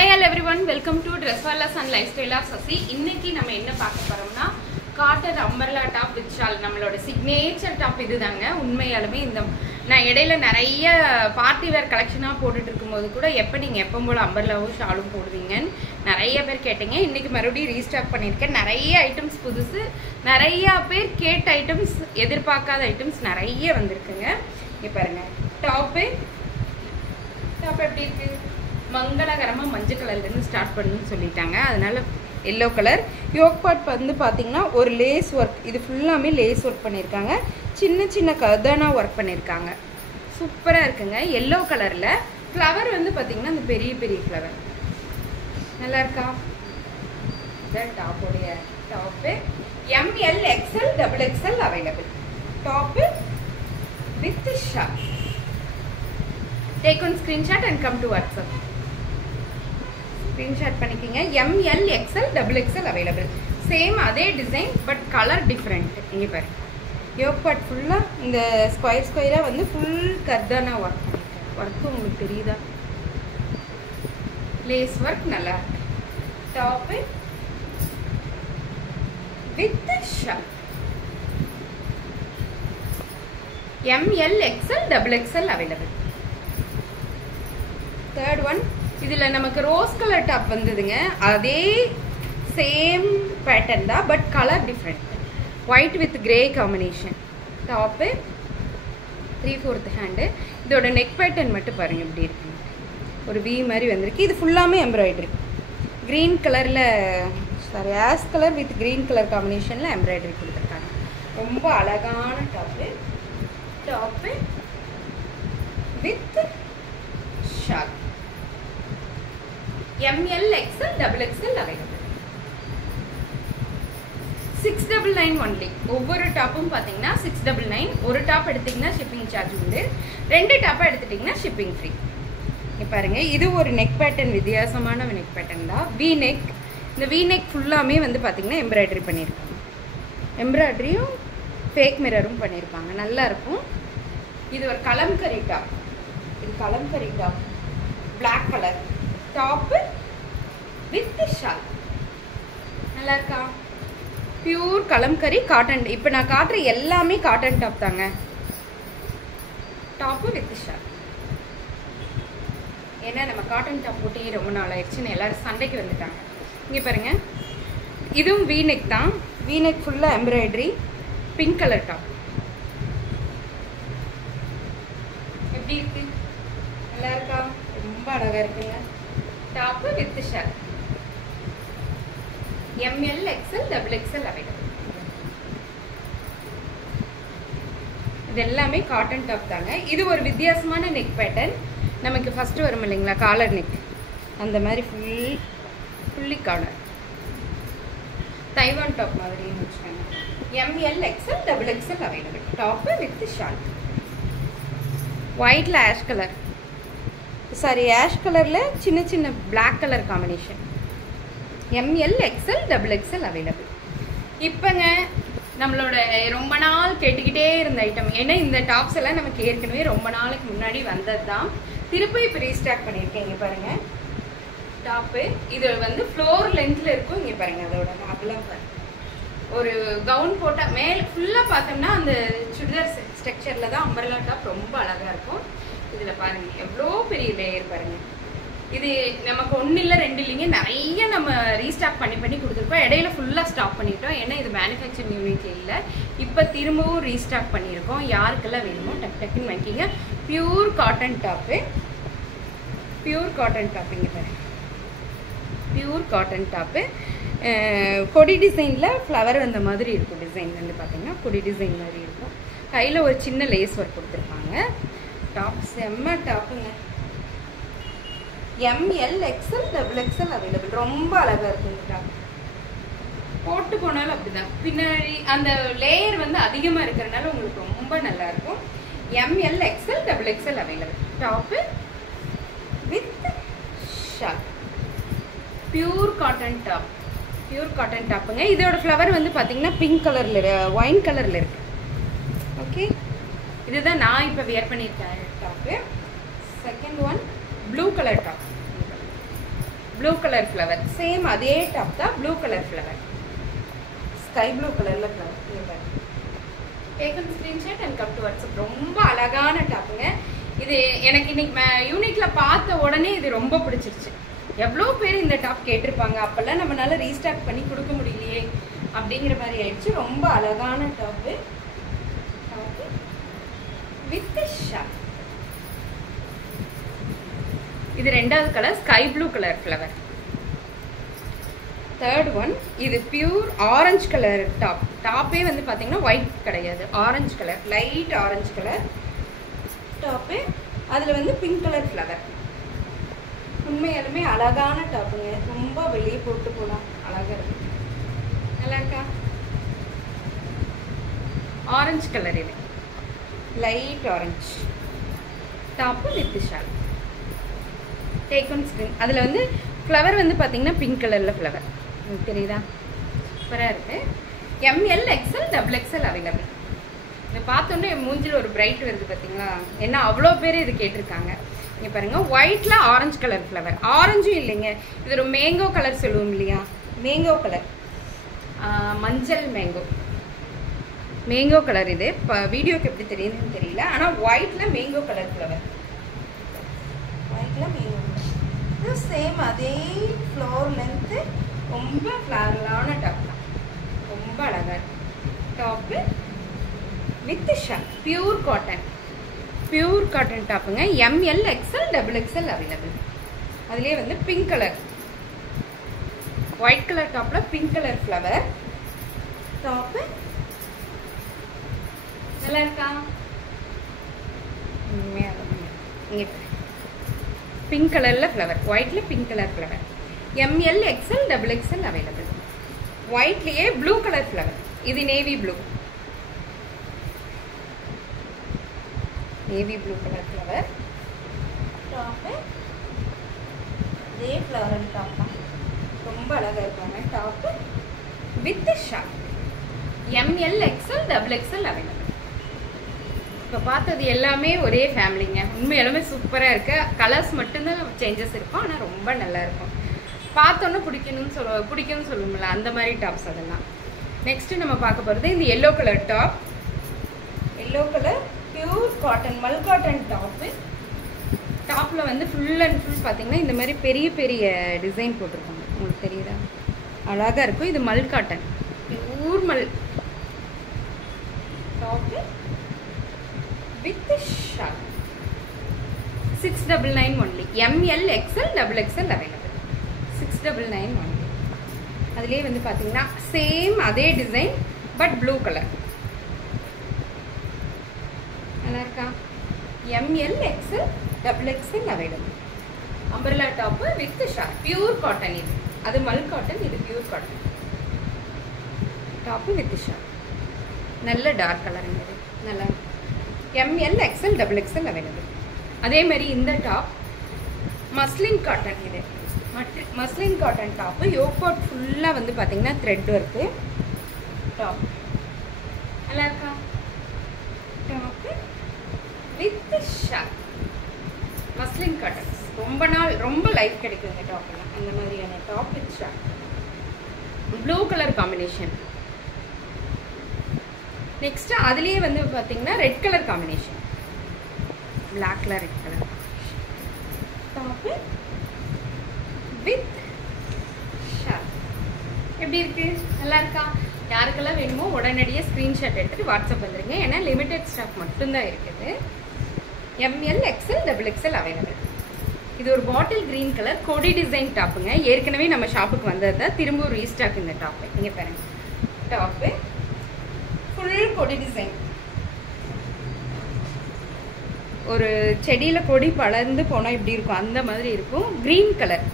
Hi hello everyone, welcome to Dresswallas and Lifestyle of Sasi. இன்னைக்கு நம்ம என்ன பார்க்க போறோம்னா cotton umbrella top with shawl. நம்மளோட சிக்னேச்சர் டாப் இதுதாங்க. உண்மையாலுமே இந்த நான் இடையில நிறைய பார்ட்டி வேர் கலெக்ஷனா போட்டுட்டு இருக்கும்போது கூட எப்ப நீங்க எப்பவும் போல அம்பர்லாவும் ஷாலும் போடுவீங்கன்னு நிறைய பேர் கேட்டீங்க. இன்னைக்கு மறுபடியும் ரீஸ்டாக் பண்ணியிருக்கேன். நிறைய ஐட்டம்ஸ் புதுசு, நிறைய பேர் கேட்ட ஐட்டம்ஸ், எதிர்பார்க்காத ஐட்டம்ஸ் நிறைய வந்திருக்குங்க. இங்க பாருங்க, டாப் எப்படி இருக்கு, மங்களகரமா மஞ்சள் கலர்ல இருந்து ஸ்டார்ட் பண்ணணும்னு சொல்லிட்டாங்க. அதனால எல்லோ கலர் யோக் பார்ட் வந்து பாத்தீங்கன்னா ஒரு லேஸ் ஒர்க், இது ஃபுல்லாமே லேஸ் ஒர்க் பண்ணியிருக்காங்க. சின்ன சின்ன கர்தானா ஒர்க் பண்ணியிருக்காங்க. சூப்பரா இருக்குங்க. எல்லோ கலர்ல ஃப்ளவர் வந்து பாத்தீங்கன்னா இந்த பெரிய பெரிய ஃப்ளவர் நல்லா இருக்கா. இதான் டாப்போடைய top. ML XL XXL available. Top with shawl. Take one screenshot and come to WhatsApp. Screenshot பண்ணிக்கங்க. ML XL XXL available. Same அதே டிசைன் பட் கலர் டிஃபரெண்ட். இங்க பாருங்க, யோக் பார்ட் ஃபுல்லா இந்த ஸ்கொயரா வந்து ஃபுல் கர்தானா ஒர்க் பண்ணிருக்காங்க. ஒர்க் உங்களுக்கு தெரியுதா? லேஸ் ஒர்க் நல்லா இருக்கு. Top with shawl. ML XL XXL available. Third one, இதுல நமக்கு ரோஸ் கலர் டாப் வந்ததுங்க. அதே சேம் பேட்டர்ன் தான் but colour different. White with grey combination. Top 3/4 hand. இதோட நெக் பேட்டர்ன் மட்டும் பாருங்க இப்படி இருக்கு. ஒரு வி மாதிரி வந்திருக்கு. இது ஃபுல்லாமே எம்ப்ராய்டரி. கிரீன் கலர்ல, sorry ash colour with green colour காம்பினேஷன்ல எம்ப்ராய்டரி கொடுத்துருக்காங்க. ரொம்ப அழகான top. Top with shawl. ML XL XXL available. 699 only. ஒவ்வொரு டாப்பும் பாத்தீங்கன்னா 699. ஒரு டாப் எடுத்தீங்கன்னா ஷிப்பிங் சார்ஜ் உண்டு. ரெண்டு டாப்பா எடுத்துட்டீங்கன்னா ஷிப்பிங் ஃப்ரீ. இங்க பாருங்க, இது ஒரு நெக் பேட்டர்ன், வித்தியாசமான நெக் பேட்டர்ன் தான். We neck. இந்த வி நெக் ஃபுல்லாமே வந்து பாத்தீங்கன்னா எம்ப்ராய்டரி பண்ணியிருக்காங்க. எம்ப்ராய்டரியும் ஃபேக் மிரரும் பண்ணியிருப்பாங்க. நல்லா இருக்கும். இது ஒரு கலம்கரி டாப். இது Kalamkari top, black colour top with shawl. நல்லா இருக்கா? Pure Kalamkari cotton. இப்போ நான் காட்டுற எல்லாமே காட்டன் டாப் தாங்க. Top with shawl. ஏன்னா நம்ம காட்டன் டாப் போட்டு ரொம்ப நாள் ஆயிடுச்சுன்னு எல்லாரும் சண்டைக்கு வந்துட்டாங்க. இங்கே பாருங்க, இதுவும் வீநெக் தான். வீநெக் ஃபுல்லாக எம்ப்ராய்டரி. பிங்க் கலர் டாப் எப்படி இருக்கு? நல்லா இருக்கா? ரொம்ப அழகா இருக்குங்க. Top with shawl. ML XL XXL available. இது எல்லாமே காட்டன் டாப் தாங்க. இது ஒரு வித்தியாசமான நெக் பேட்டர்ன். நமக்கு ஃபர்ஸ்ட் வரும் இல்லைங்களா காலர் நெக், அந்த மாதிரி ஃபுல்லி காலர் தைவான் டாப் மாதிரி வச்சுக்கோங்க. ML XL XXL available. Top with shawl. ஒயிட்ல ஆஷ் கலர், சாரி ஆஷ் கலர்ல சின்ன சின்ன black colour combination. ML XL XXL available. இப்போங்க நம்மளோட ரொம்ப நாள் கேட்டுக்கிட்டே இருந்த ஐட்டம், ஏன்னா இந்த டாப்ஸ் எல்லாம் நமக்கு ஏற்கனவே ரொம்ப நாளுக்கு முன்னாடி வந்தது தான். திருப்பி இப்போ ரீஸ்டாக் பண்ணியிருக்கேன். இங்கே பாருங்க, டாப்பு இது வந்து ஃப்ளோர் லென்த்ல இருக்கும். இங்கே பாருங்க, அதோட அகலம் பாருங்க. ஒரு கவுன் போட்டால் மேலே ஃபுல்லாக பார்த்தோம்னா அந்த சுடிதார் ஸ்ட்ரக்சரில் தான் அம்பர்லா டாப் ரொம்ப அழகாக இருக்கும். இதில் பாருங்க எவ்வளோ பெரிய லேயர் பாருங்க. இது நமக்கு ஒன்று இல்லை ரெண்டு இல்லைங்க, நிறைய நம்ம ரீஸ்டாக் பண்ணி கொடுத்துருக்கோம். இடையில ஃபுல்லாக ஸ்டாப் பண்ணிட்டோம். ஏன்னா இது மேனுஃபேக்சரிங் யூனிட்ல இல்லை. இப்போ திரும்பவும் ரீஸ்டாக் பண்ணியிருக்கோம். யாருக்கெல்லாம் வேணுமோ டக்குன்னு வாங்கிக்கிங்க. Pure cotton top. Pure cotton top. இங்கே பாருங்க, பியூர் காட்டன் டாப்பு. கொடி டிசைனில் ஃப்ளவர் வந்த மாதிரி இருக்கும். டிசைன் வந்து பார்த்தீங்கன்னா கொடி டிசைன் மாதிரி இருக்கும். கையில் ஒரு சின்ன லேஸ் ஒர்க் கொடுத்துருப்பாங்க. டாப் செம்ம டாப்புங்க. ML XL XXL available. ரொம்ப அழகா இருக்கு இந்த டாப். போட்டு போனாலும் அப்படிதான். பின்னாடி அந்த லேயர் வந்து அதிகமா இருக்கிறதுனால உங்களுக்கு ரொம்ப நல்லா இருக்கும். ML XL XXL available. Top with shawl. Pure cotton top. Pure cotton டாப்புங்க. இதோட ஃப்ளவர் வந்து பாத்தீங்கன்னா பிங்க் கலர்ல, ஒயின் கலர்ல இருக்கு. ஓகே, இதுதான் நான் இப்போ வியர் பண்ணியிருக்கேன் top. Second one blue colour top. Blue colour flower. Same அதே டாப் தான், blue colour flower, sky blue கலரில் flower. Take one screenshot and come to WhatsApp. ரொம்ப அழகான டாப்புங்க இது. எனக்கு இன்னைக்கு யூனிட்டில் பார்த்த உடனே இது ரொம்ப பிடிச்சிருச்சு. எவ்வளோ பேர் இந்த டாப் கேட்டிருப்பாங்க, அப்போல்லாம் நம்மளால ரீஸ்டாக் பண்ணி கொடுக்க முடியலையே அப்படிங்கிற மாதிரி ஆயிடுச்சு. ரொம்ப அழகான டாப்பு வித் ஷால். இது ரெண்டாவது colour sky blue colour flower. Third one இது பியூர் ஆரஞ்சு கலர் டாப். டாப்பே வந்து பார்த்தீங்கன்னா ஒயிட் கிடையாது, orange colour, light orange colour top. அதில் வந்து பிங்க் கலர் ஃப்ளவர். உண்மையாலுமே அழகான டாப்புங்க. ரொம்ப வெளியே போட்டு போகலாம், அழகாக இருக்கு. நல்லா இருக்கா? ஆரஞ்சு கலர், இது light orange top with shawl. Take one screen. அதில் வந்து ஃப்ளவர் வந்து பார்த்தீங்கன்னா பிங்க் கலரில் ஃப்ளவர். உங்களுக்கு தெரியுதா? சூப்பராக இருக்குது. ML XL XXL available. இதை பார்த்தோன்னே என் மூஞ்சில் ஒரு பிரைட் வருது பார்த்தீங்களா? ஏன்னா அவ்வளோ பேர் இது கேட்டிருக்காங்க. இங்கே பாருங்கள், ஒயிட்டில் ஆரஞ்சு கலர் ஃப்ளவர். ஆரஞ்சும் இல்லைங்க, இது ஒரு மேங்கோ கலர் சொல்லுவோம் இல்லையா? மேங்கோ கலர், மஞ்சள் மேங்கோ, மேங்கோ கலர். இது இப்போ வீடியோக்கு எப்படி தெரியுதுன்னு தெரியல, ஆனால் ஒயிட்டில் மேங்கோ கலர் ஃப்ளவர். ஒயிட்டில் மேங்கோ இது சேம் அதே ஃப்ளோர் லென்த்து. ரொம்ப ஃப்ளாரலான டாப் தான், ரொம்ப அழகாக இருக்கு. Top with shawl, pure cotton, pure cotton டாப்புங்க. ML XL XXL available. அதுலேயே வந்து பிங்க் கலர், ஒயிட் கலர் டாப்பில் பிங்க் கலர் ஃப்ளவர் டாப்பு. நல்லா இருக்கா? இங்கே பிங்க் கலரில் ஃப்ளவர், ஒயிட்டில் pink colour flower. ML XL XXL available. ஒயிட்லேயே ப்ளூ கலர் ஃப்ளவர். இது navy blue, navy blue colour flower top. இதே ஃப்ளவரல் டாப் தான், ரொம்ப அழகாக இருக்காங்க. Top with shawl. ML XL XXL available. இப்போ பார்த்தது எல்லாமே ஒரே ஃபேமிலிங்க. உண்மையாலுமே சூப்பராக இருக்கு. கலர்ஸ் மட்டும்தான் சேஞ்சஸ் இருக்கும், ஆனால் ரொம்ப நல்லா இருக்கும். பார்த்தோன்னே பிடிக்கும்னு சொல்லுவோம்ல, அந்த மாதிரி டாப்ஸ் அதெல்லாம். நெக்ஸ்ட் நம்ம பார்க்க போகிறது இந்த yellow colour top. Yellow colour pure cotton, மல் காட்டன் டாப்பு. டாப்பில் வந்து ஃபுல் அண்ட் ஃபுல் பார்த்தீங்கன்னா இந்த மாதிரி பெரிய பெரிய டிசைன் போட்டிருக்காங்க. உங்களுக்கு தெரியுதா? அழகாக இருக்கும். இது mul cotton, pure mul top with shawl. 699 only. ML XL XXL available. 699 only. அதுலேயே வந்து பார்த்தீங்கன்னா சேம் அதே டிசைன் பட் ப்ளூ கலர். நல்லா இருக்கா? ML XL XXL available. Umbrella top with shawl, pure cotton. இது அது மல் காட்டன், இது pure cotton. Top with shawl, நல்ல டார்க் கலர். இது நல்லா ML XL XXL அவைலபிள். அதே மாதிரி இந்த டாப் மஸ்லின் காட்டன். இது மஸ்லின் காட்டன் டாப்பு. யோக்பாட் ஃபுல்லாக வந்து பார்த்தீங்கன்னா த்ரெட் ஒர்க்கு டாப். நல்லா இருக்கா? Top with shawl, muslin cotton. ரொம்ப நாள் ரொம்ப லைஃப் கிடைக்குங்க டாப்லாம். அந்த மாதிரியான top with shawl. Blue colour combination. Next அதுலேயே வந்து பார்த்தீங்கன்னா red colour combination, black colour red colour top with shawl. எப்படி இருக்கு? நல்லா இருக்கா? யாருக்கெல்லாம் வேணுமோ உடனடியாக ஸ்க்ரீன்ஷாட் எடுத்துகிட்டு வாட்ஸ்அப் வந்துருங்க. ஏன்னா லிமிடெட் ஸ்டாக் மட்டும்தான் இருக்குது. ML XL XXL available. இது ஒரு பாட்டில் கிரீன் கலர் கொடி டிசைன் டாப்புங்க. ஏற்கனவே நம்ம ஷாப்புக்கு வந்தது தான், திரும்ப ஒரு ரீஸ்டாக் இந்த டாப்பு. இங்கே பாருங்க, டாப்பு ஃபுல் கொடி டிசைன். ஒரு செடியில் கொடி படர்ந்து போனால் இப்படி இருக்கும், அந்த மாதிரி இருக்கும். Green colour,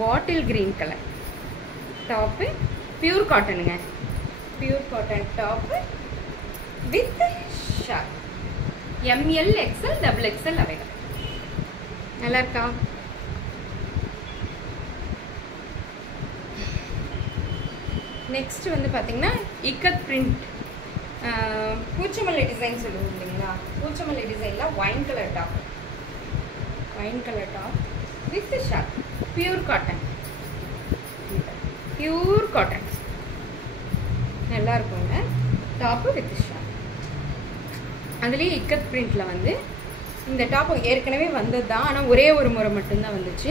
bottle green colour top. Pure காட்டனுங்க, pure cotton top with shawl. ML XL XXL available. நல்லா இருக்கா? நெக்ஸ்ட் வந்து பார்த்தீங்கன்னா இக்கத் பிரிண்ட், பூச்சமல்லி டிசைன் சொல்லுவோம் இல்லைங்களா? பூச்சமல்லி டிசைனில் wine colour top, wine colour top with shawl. Pure cotton, pure cotton நல்லா இருக்குங்க. Top with shawl. அதுலேயே இக்கத் பிரிண்டில் வந்து இந்த டாப்பு ஏற்கனவே வந்தது தான், ஆனால் ஒரே ஒரு முறை மட்டும்தான் வந்துச்சு.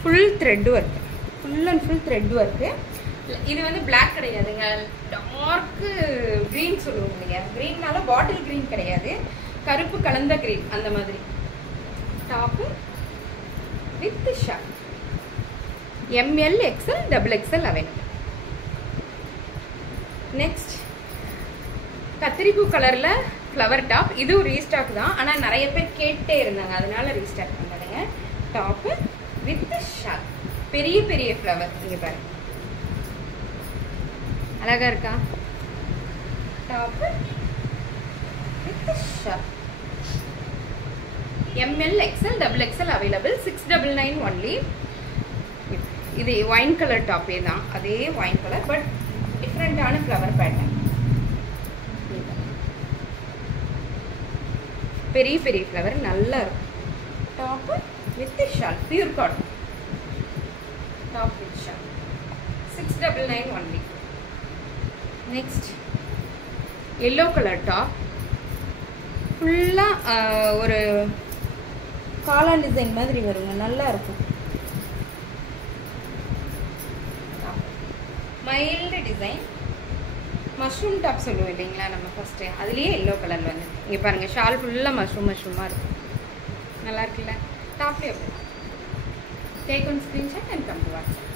Full thread work, full and full thread work. இது வந்து பிளாக் கிடையாதுங்க, டார்க்கு க்ரீன் சொல்லுவோம் இல்லையா, க்ரீன்னால பாட்டில் க்ரீன் கிடையாது, கருப்பு கலந்த க்ரீன் அந்த மாதிரி. Top with shawl. ML XL XXL available. Next கத்திரிப்பூ கலர்ல ஃப்ளவர் டாப். இதுவும் ரீஸ்டாக் தான், ஆனால் நிறைய பேர் கேட்டே இருந்தாங்க, அதனால ரீஸ்டாக் பண்ணாதுங்க. Top with shawl. பெரிய பெரிய ஃப்ளவர் இங்கே பாருங்க, அழகா இருக்கா? Top with shawl. ML XL XXL available. 699 only. இது ஒயின் கலர் டாப்பே தான், அதே ஒயின் கலர் பட் டிஃப்ரெண்டான ஃப்ளவர் பேட்டர்ன். பெரிய பெரிய ஃப்ளவர் நல்லா இருக்கும். Top with shawl, pure cotton. Top with shawl. 699 only. Next yellow colour top. ஃபுல்லாக ஒரு காளான் டிசைன் மாதிரி வருங்க, நல்லா இருக்கும். மைல்டு டிசைன், மஷ்ரூம் டாப் சொல்லுவோம் இல்லைங்களா நம்ம ஃபஸ்ட்டு, அதுலேயே எல்லோ கலரில் வந்து இங்கே பாருங்கள், ஷால் ஃபுல்லாக மஷ்ரூமாக இருக்கும். நல்லா இருக்குல்ல? டாப்லேயே அப்படி. Take one screenshot and come to WhatsApp.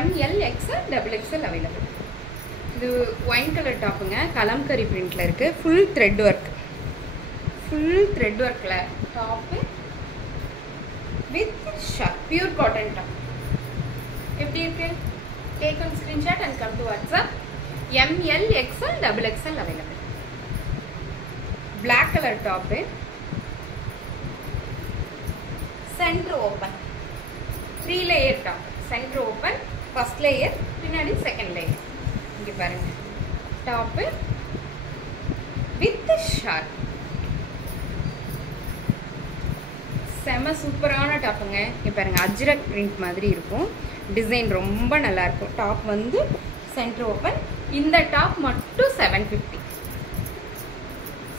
ML XL XXL available. இது ஒயின் கலர் டாப்புங்க, கலம்கரி பிரிண்டில் இருக்குது. Full thread work, full thread ஒர்க்கில் top with shawl. Pure cotton top. எப்படி இருக்கு? Take one screenshot and come to WhatsApp. ML XL XXL available. Black colour top, centre open, 3 layer top. Centre open, first layer, பின்னாடி second layer. இங்கே பாருங்க, top with shawl. செம சூப்பரான டாப்புங்க. இங்கே பாருங்க, Ajrakh print மாதிரி இருக்கும், டிசைன் ரொம்ப நல்லா இருக்கும். டாப் வந்து சென்டர் ஓப்பன். இந்த டாப் மட்டும் 750.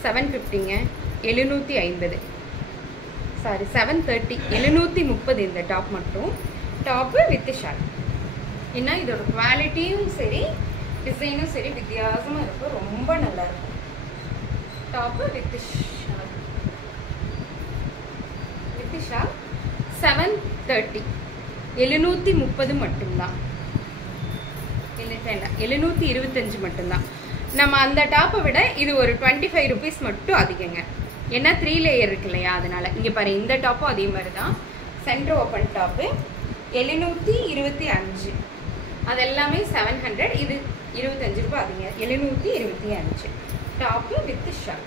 750ங்க, 750. சாரி 730, 730 இந்த டாப் மட்டும். Top with shawl. ஏன்னா இதோட குவாலிட்டியும் சரி டிசைனும் சரி வித்தியாசமாக இருக்கும், ரொம்ப நல்லா இருக்கும். Top with shawl. With shawl 730, 730 மட்டும்தான். இல்லை 725 மட்டும்தான். நம்ம அந்த டாப்பை விட இது ஒரு 25 ருபீஸ் மட்டும் அதிகங்க. ஏன்னா 3 லேயர் இருக்கு இல்லையா, அதனால. இங்கே பாரு, இந்த டாப்பும் அதே மாதிரி தான், சென்டர் ஓப்பன் டாப்பு. 725, அது எல்லாமே 700. இது 25 ரூபாய் அதிங்க, 725. Top with shawl.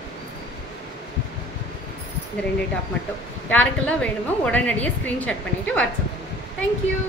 இந்த 2 டாப் மட்டும். யாருக்கெல்லாம் வேணுமோ உடனடியாக ஸ்க்ரீன்ஷாட் பண்ணிவிட்டு வாட்ஸ்அப் பண்ணுங்கள். தேங்க்யூ.